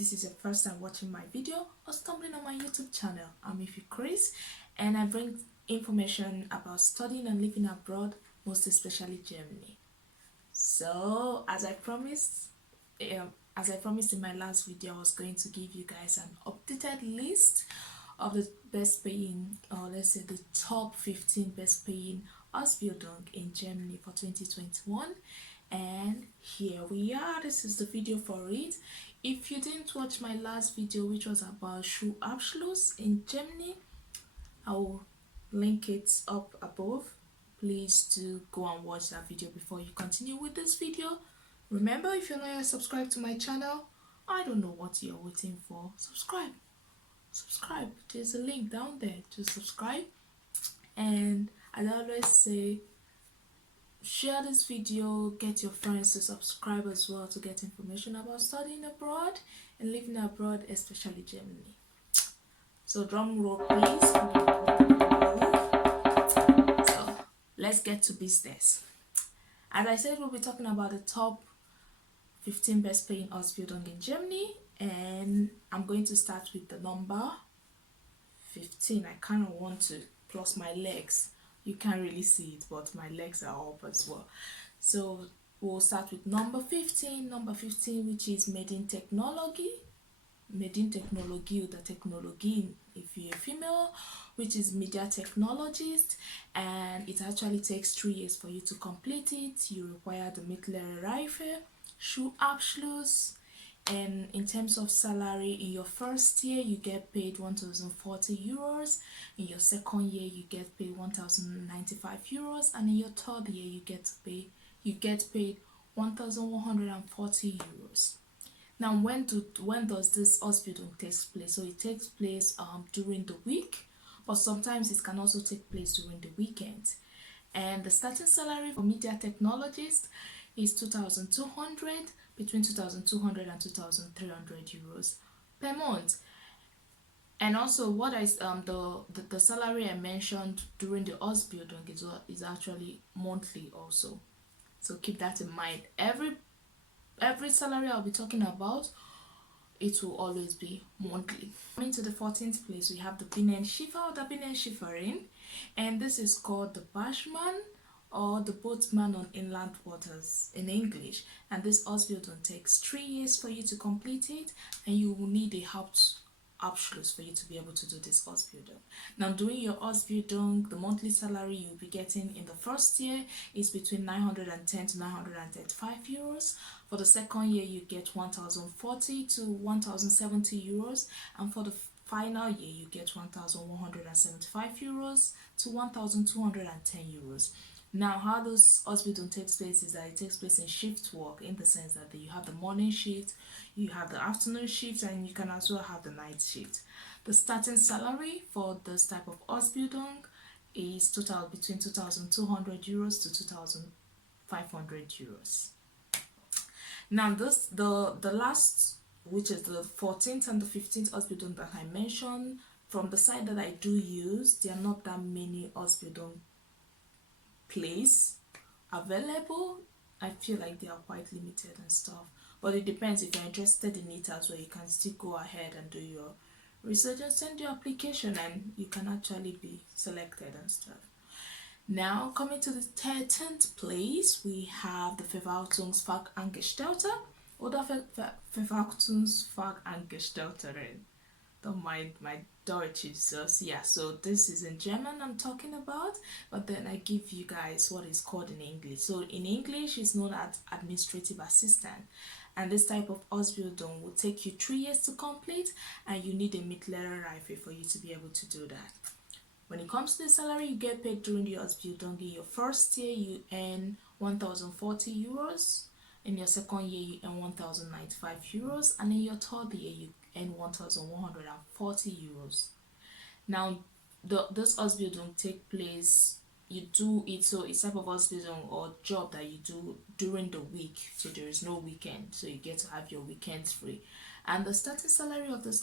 this is your first time watching my video or stumbling on my YouTube channel, I'm Chris, and I bring information about studying and living abroad, most especially Germany. So as I promised in my last video, I was going to give you guys an updated list of the best paying, or let's say the top 15 best paying Ausbildung in Germany for 2021. And here we are. This is the video for it. If you didn't watch my last video, which was about Schulabschluss in Germany, I will link it up above. Please do go and watch that video before you continue with this video. Remember, if you're not yet subscribed to my channel, I don't know what you're waiting for. Subscribe. There's a link down there to subscribe. And as I always say, share this video, get your friends to subscribe as well to get information about studying abroad and living abroad, especially Germany. So drum roll please. So let's get to business. As I said, we'll be talking about the top 15 best paying Ausbildung in Germany, and I'm going to start with the number 15. I kind of want to plus my legs. You can't really see it, but my legs are up as well. So we'll start with number 15, which is Mechantronics, the technology if you're a female, which is media technologist, and it actually takes 3 years for you to complete it. You require the mittlere Reife, Schulabschluss, and in terms of salary, in your first year you get paid 1,040 euros, in your second year you get paid 1,095 euros, and in your third year you get paid 1,140 euros. Now when does this Ausbildung takes place? So it takes place during the week, but sometimes it can also take place during the weekend. And the starting salary for media technologist is 2,200, between 2,200 and 2,300 euros per month. And also, what is the salary I mentioned during the Ausbildung is actually monthly also. So keep that in mind. Every salary I'll be talking about, it will always be monthly. Coming to the 14th place, we have the Binnenschiffer or the Binnenschifferin, and this is called the Bashman or the boatman on inland waters in English. And this Ausbildung takes 3 years for you to complete it, and you will need a Hauptabschluss for you to be able to do this Ausbildung. Now, doing your Ausbildung, the monthly salary you'll be getting in the first year is between 910 to 935 euros. For the second year, you get 1,040 to 1,070 euros, and for the final year, you get 1,175 euros to 1,210 euros. Now, how this Ausbildung takes place is that it takes place in shift work, in the sense that you have the morning shift, you have the afternoon shift, and you can as well have the night shift. The starting salary for this type of Ausbildung is between 2,200 euros to 2,500 euros. Now, the last, which is the 14th and the 15th Ausbildung that I mentioned, from the site that I do use, there are not that many Ausbildung place available. I feel like they are quite limited and stuff, but it depends. If you're interested in it as well, you can still go ahead and do your research and send your application, and you can actually be selected and stuff. Now, coming to the 13th place, we have the Verwaltungsfachangestellte oder Verwaltungsfachangestellterin. Don't mind my Deutsch, just yeah. So this is in German I'm talking about, but then I give you guys what is called in English. So in English, it's known as administrative assistant, and this type of Ausbildung will take you 3 years to complete, and you need a mittlere Reife for you to be able to do that. When it comes to the salary you get paid during the Ausbildung, in your first year you earn 1,040 euros, in your second year you earn 1,095 euros, and in your third year you earn 1,140 euros. Now, this Ausbildung take place, you do it, so it's type of Ausbildung or job that you do during the week, so there is no weekend, so you get to have your weekends free. And the starting salary of this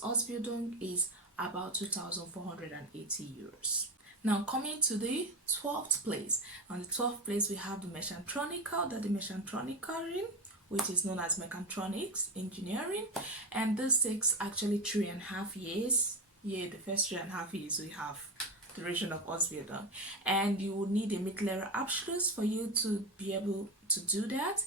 Ausbildung is about 2,480 euros. Now, coming to the 12th place. On the 12th place, we have the Mechantroniker, the Mechantronicerin, which is known as Mechantronics Engineering, and this takes actually 3.5 years. Yeah, the first 3.5 years we have duration of Ausbildung, and you will need a mittlere Abschluss for you to be able to do that.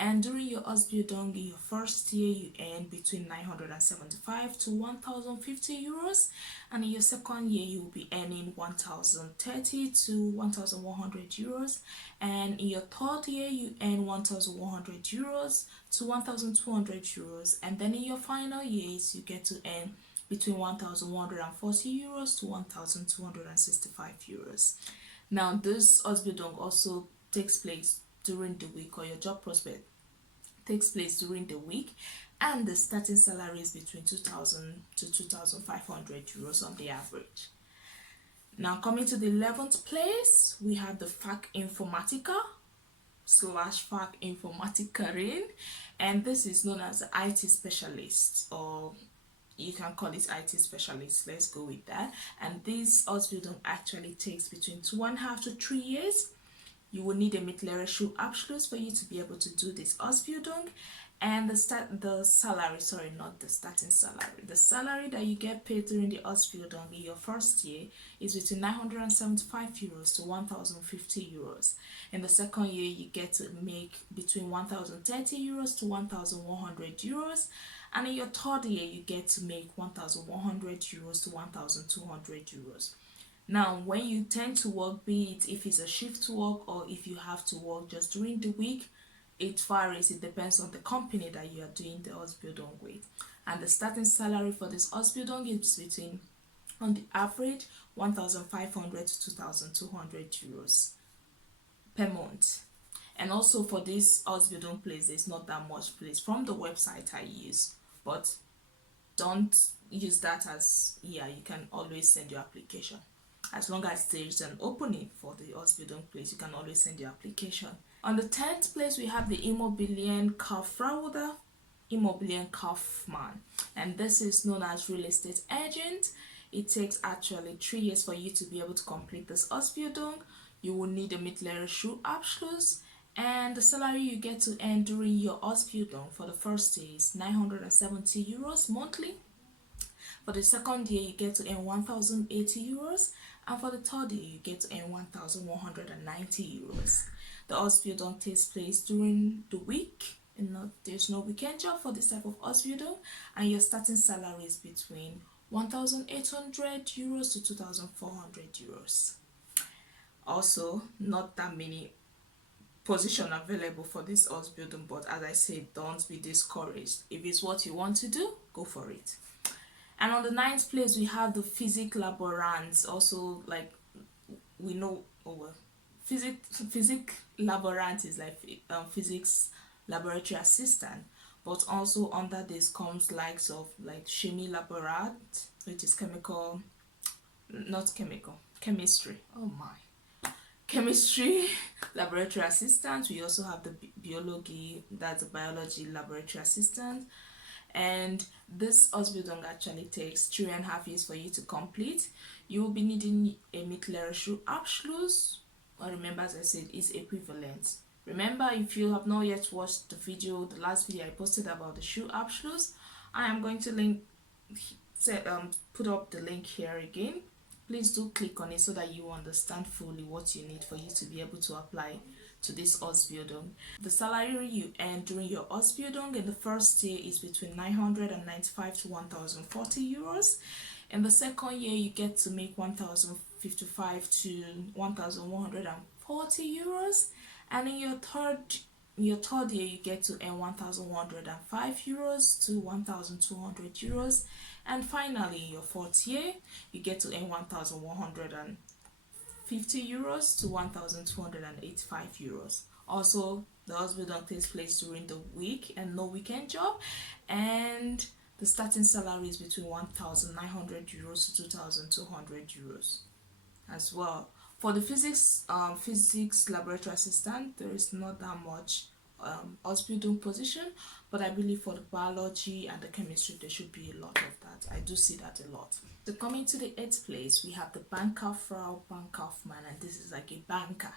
And during your Ausbildung, in your first year, you earn between 975 to 1050 euros, and in your second year, you will be earning 1030 to 1100 euros, and in your third year, you earn 1100 euros to 1200 euros, and then in your final years, you get to earn between 1140 euros to 1265 euros. Now, this Ausbildung also takes place during the week, or your job prospect takes place during the week, and the starting salary is between 2000 to 2500 euros on the average. Now, coming to the 11th place, we have the Fach Informatica / Fach Informatikerin, and this is known as the IT specialist, or you can call it IT specialist. Let's go with that. And this Ausbildung actually takes between 2.5 to 3 years. You will need a mittlere Schulabschluss for you to be able to do this Ausbildung, and the salary, sorry, not the starting salary. The salary that you get paid during the Ausbildung in your first year is between 975 euros to 1050 euros. In the second year, you get to make between 1030 euros to 1100 euros. And in your third year, you get to make 1100 euros to 1200 euros. Now, when you tend to work, be it if it's a shift work or if you have to work just during the week, it varies. It depends on the company that you are doing the Ausbildung with. And the starting salary for this Ausbildung is between, on the average, 1500 to 2200 euros per month. And also for this Ausbildung place, there's not that much place from the website I use, but don't use that as, yeah, you can always send your application. As long as there is an opening for the Ausbildung place, you can always send your application. On the 10th place, we have the Immobilienkauffrau, Immobilien Kaufman, and this is known as real estate agent. It takes actually 3 years for you to be able to complete this Ausbildung. You will need a mittlere Schulabschluss, and the salary you get to earn during your Ausbildung for the first year is 970 euros monthly. For the second year, you get to earn 1080 euros, and for the third year, you get to earn 1190 euros. The Ausbildung takes place during the week, and there's no weekend job for this type of Ausbildung, and your starting salary is between 1800 euros to 2400 euros. Also, not that many positions available for this Ausbildung, but as I said, don't be discouraged. If it's what you want to do, go for it. And on the 9th place, we have the Physik Laborants. Also, like we know, Physik Laborant is like physics laboratory assistant. But also under this comes likes of like Chemie Laborant, which is chemistry. Oh my. Chemistry laboratory assistant. We also have the biology, that's a biology laboratory assistant. And this Ausbildung actually takes 3.5 years for you to complete. You will be needing a mittlere Schulabschluss, or remember, as I said, is equivalent. Remember, if you have not yet watched the last video I posted about the Schulabschluss, I am going to put up the link here again. Please do click on it so that you understand fully what you need for you to be able to apply to this Ausbildung. The salary you earn during your Ausbildung in the first year is between 995 to 1040 euros. In the second year, you get to make 1055 to 1140 euros, and in your third year, you get to earn 1105 euros to 1200 euros, and finally in your fourth year, you get to earn 1150 euros to 1285 euros. Also, the Ausbildung takes place during the week and no weekend job, and the starting salary is between 1900 euros to 2200 euros as well. For the physics laboratory assistant, there is not that much Ausbildung position, but I believe for the biology and the chemistry there should be a lot of that. I do see that a lot. So coming to the 8th place, we have the Banker Frau, Kaufman, and this is like a banker.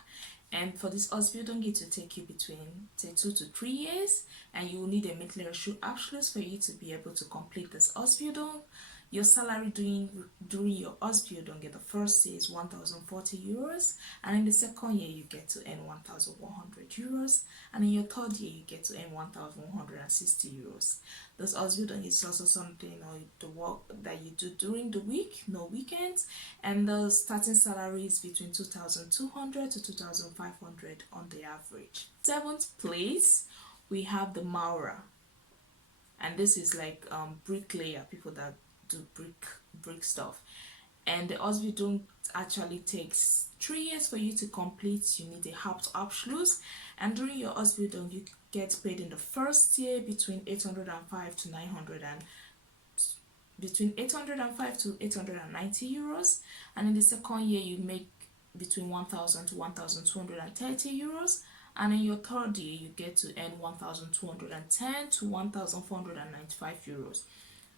And for this Ausbildung, it will take you between say 2 to 3 years, and you will need a mittlere Schulabschluss for you to be able to complete this Ausbildung. Your salary during your Ausbildung in the first year is 1,040 euros, and in the second year you get to earn 1,100 euros, and in your third year you get to earn 1,160 euros. This Ausbildung is also something or the work that you do during the week, no weekends, and the starting salary is between 2,200 to 2,500 on the average. 7th place, we have the Maurer, and this is like bricklayer, people that do brick stuff. And the Ausbildung actually takes 3 years for you to complete. You need a Hauptabschluss, and during your Ausbildung you get paid in the first year between 805 to 890 euros, and in the second year you make between 1,000 to 1,230 euros, and in your third year you get to earn 1,210 to 1,495 euros.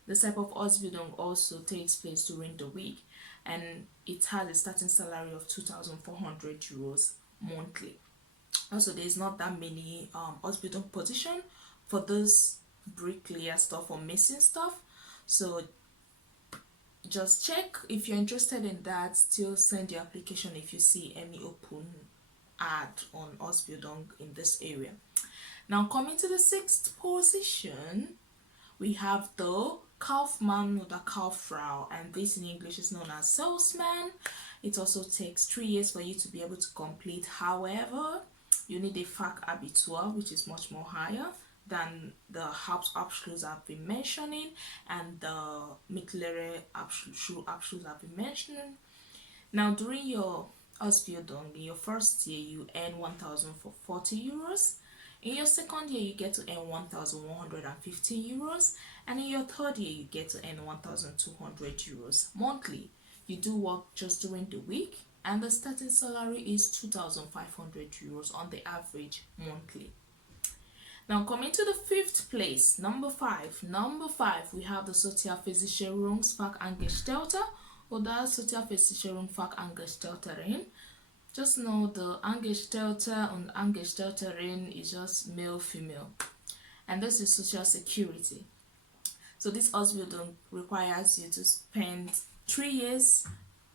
This type of Ausbildung also takes place during the week, and it has a starting salary of 2,400 euros monthly. Also, there's not that many Ausbildung position for this bricklayer stuff or mason stuff, so just check if you're interested in that. Still send your application if you see any open ad on Ausbildung in this area. Now coming to the 6th position, we have the Kaufman or the Kauffrau, and this in English is known as salesman. It also takes 3 years for you to be able to complete. However, you need a Fachabitur, which is much more higher than the Hauptabschluss I've been mentioning and the mittlere Schulabschluss I've been mentioning. Now, during your Ausbildung, in your first year, you earn 1,040 euros. In your second year, you get to earn 1,115 euros, and in your third year, you get to earn 1,200 euros monthly. You do work just during the week, and the starting salary is 2,500 euros on the average monthly. Now coming to the 5th place, number 5, we have the Sozialversicherungsfachangestellter oder Sozialversicherungsfachangestellterin. Just know the Angestellte and Angestellterin is just male, female. And this is social security. So this Ausbildung requires you to spend 3 years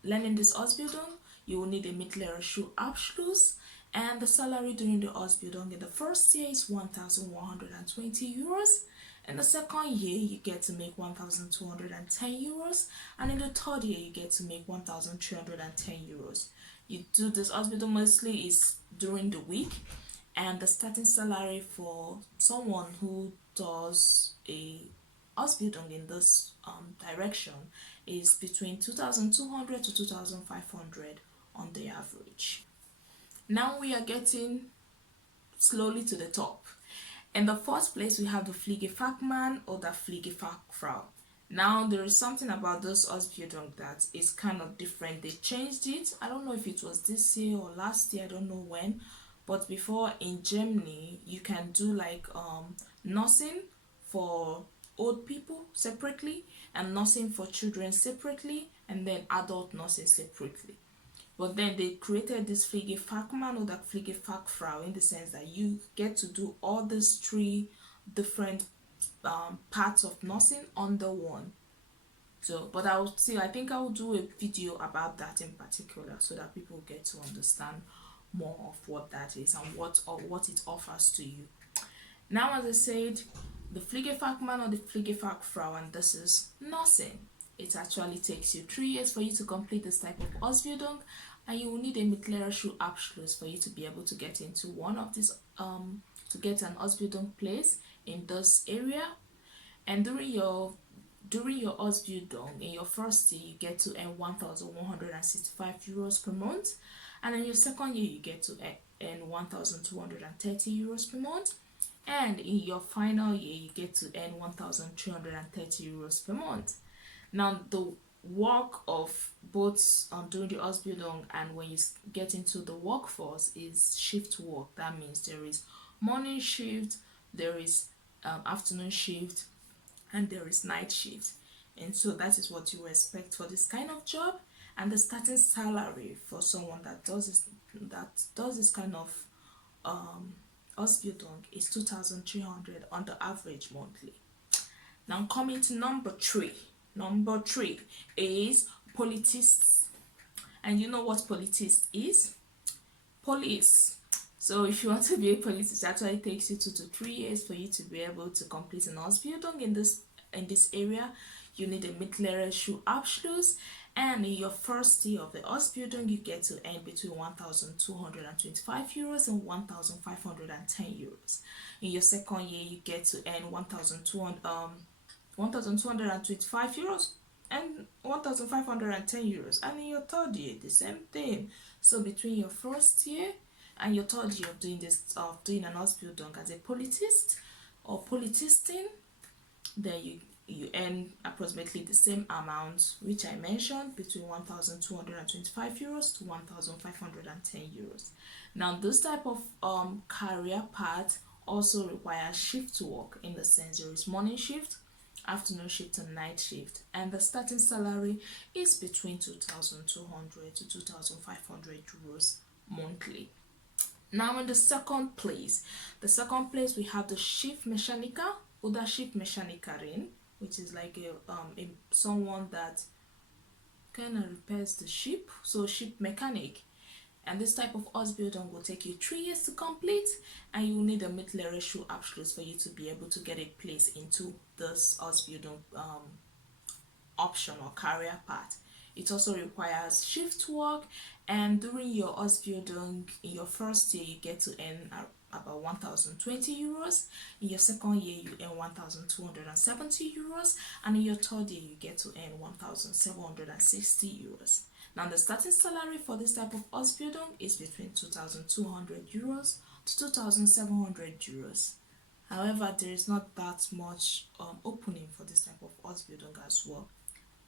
learning this Ausbildung. You will need a mittlere Schulabschluss, and the salary during the Ausbildung in the first year is 1,120 euros. In the second year, you get to make 1,210 euros, and in the third year, you get to make 1,310 euros. You do this Ausbildung mostly is during the week, and the starting salary for someone who does a Ausbildung in this direction is between 2,200 to 2,500 on the average. Now we are getting slowly to the top. In the 4th place, we have the Pflegefachmann or the Pflegefachfrau. Now there is something about this Ausbildung that is kind of different. They changed it. I don't know if it was this year or last year, I don't know when, but before in Germany you can do like nursing for old people separately and nursing for children separately, and then adult nursing separately. But then they created this Pflegefachmann or the Pflegefachfrau in the sense that you get to do all these 3 different parts of nursing under one. So, but I think I will do a video about that in particular so that people get to understand more of what that is and what it offers to you. Now, as I said, the Pflegefachmann or the Pflegefachfrau, and this is nursing. It actually takes you 3 years for you to complete this type of Ausbildung, and you will need a mittlere Schulabschluss for you to be able to get into one of these to get an Ausbildung place in this area. And during your Ausbildung, in your first year, you get to earn 1,165 euros per month, and in your second year, you get to earn 1,230 euros per month, and in your final year, you get to earn 1,330 euros per month. Now, the work of both during the Ausbildung and when you get into the workforce is shift work. That means there is morning shift, there is afternoon shift, and there is night shift. And so that is what you expect for this kind of job. And the starting salary for someone that does this kind of Ausbildung is 2,300 on the average monthly. Now coming to number three. Number three is politists. And you know what politist is? Police. So if you want to be a politist, it actually takes you 2 to 3 years for you to be able to complete an Ausbildung in this area. You need a mittlere Schulabschluss, and in your first year of the Ausbildung, you get to earn between 1,225 euros and 1,510 euros. In your second year, you get to earn 1,225 euros and 1,510 euros. And in your third year, the same thing. So between your first year and your third year of doing an Ausbildung as a politist or politisting, then you earn approximately the same amount which I mentioned, between 1,225 euros to 1,510 euros. Now this type of career path also requires shift work, in the sense there is morning shift, afternoon shift, and night shift, and the starting salary is between 2,200 to 2,500 euros monthly. Now in the second place we have the Schiffmechaniker oder Schiffmechanikerin, which is like someone that kind of repairs the ship, so ship mechanic. And this type of Ausbildung will take you 3 years to complete, and you will need a mittlere Schulabschluss for you to be able to get a place into this Ausbildung option or career path. It also requires shift work, and during your Ausbildung, in your first year, you get to earn about 1,020 euros. In your second year, you earn 1,270 euros, and in your third year, you get to earn 1,760 euros. Now, the starting salary for this type of Ausbildung is between 2,200 euros to 2,700 euros. However, there is not that much opening for this type of Ausbildung as well,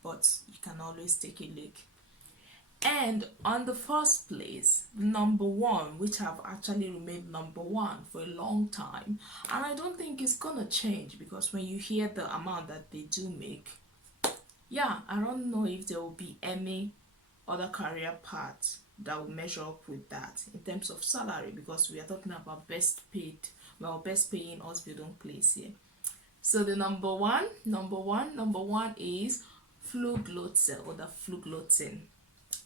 but you can always take a look. And on the first place, number one, which have actually remained number one for a long time, and I don't think it's gonna change, because when you hear the amount that they do make, yeah, I don't know if there will be any other career path that will measure up with that in terms of salary, because we are talking about best paying Ausbildung place here. So the number one is Fluglotse or the Fluglotzen,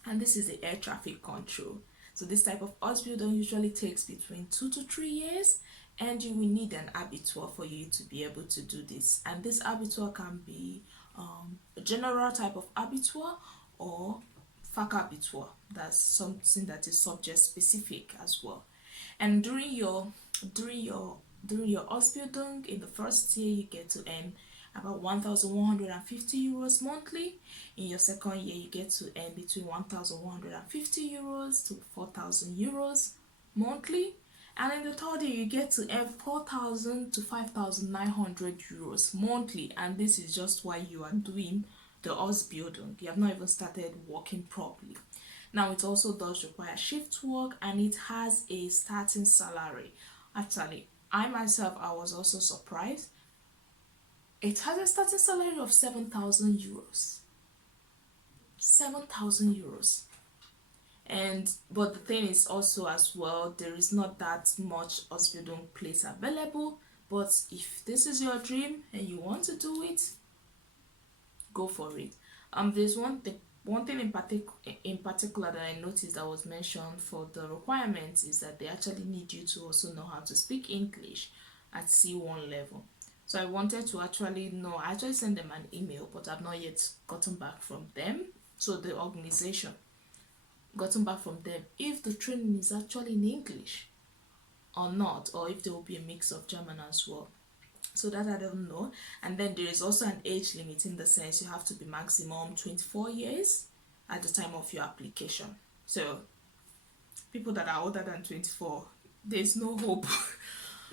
and this is the air traffic control. So this type of Ausbildung usually takes between 2 to 3 years, and you will need an Abitur for you to be able to do this. And this Abitur can be a general type of Abitur or Fachabitur. That's something that is subject specific as well. And during your Ausbildung, in the first year, you get to earn about 1,150 euros monthly. In your second year, you get to earn between 1,150 euros to 4,000 euros monthly. And in the third year, you get to earn 4,000 to 5,900 euros monthly. And this is just while you are doing the Ausbildung. You have not even started working properly. Now, it also does require shift work, and it has a starting salary. Actually, I myself, I was also surprised. It has a starting salary of 7,000 euros. 7,000 euros. But the thing is also as well, there is not that much Ausbildung place available. But if this is your dream and you want to do it, go for it. There's one thing in particular that I noticed that was mentioned for the requirements is that they actually need you to also know how to speak English at C1 level. So I wanted to actually know. I actually sent them an email, but I've not yet gotten back from them. So the organization gotten back from them if the training is actually in English or not, or if there will be a mix of German as well. So that I don't know. And then there is also an age limit, in the sense you have to be maximum 24 years at the time of your application. So people that are older than 24, there's no hope.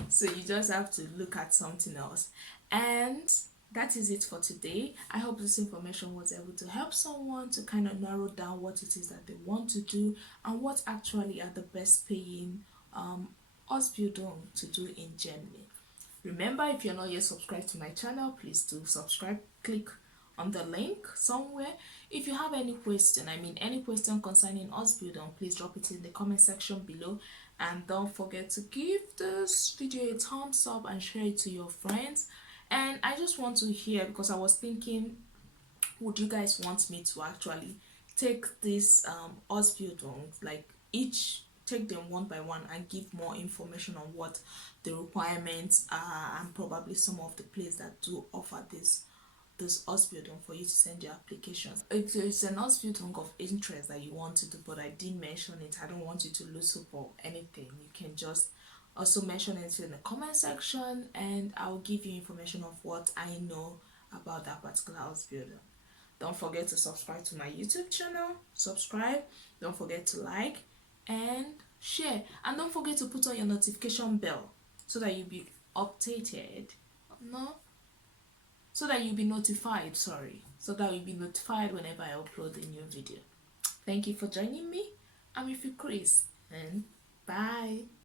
So you just have to look at something else. And that is it for today. I hope this information was able to help someone to kind of narrow down what it is that they want to do and what actually are the best paying Ausbildung to do in Germany. Remember, if you're not yet subscribed to my channel, please do subscribe. Click on the link somewhere. If you have any question, any question concerning Ausbildung, please drop it in the comment section below. And don't forget to give this video a thumbs up and share it to your friends. And I just want to hear, because I was thinking, would you guys want me to actually take this Ausbildung, like each take them one by one and give more information on what the requirements are, and probably some of the places that do offer this Ausbildung for you to send your applications. If it's an Ausbildung of interest that you want to do, but I didn't mention it, I don't want you to lose hope or anything, you can just also mention it in the comment section, and I'll give you information of what I know about that particular Ausbildung. Don't forget to subscribe to my YouTube channel. Subscribe. Don't forget to like and share. And don't forget to put on your notification bell so that you'll be updated. No? So that you'll be notified, So that you'll be notified whenever I upload a new video. Thank you for joining me. I'm with you, Chris. And bye.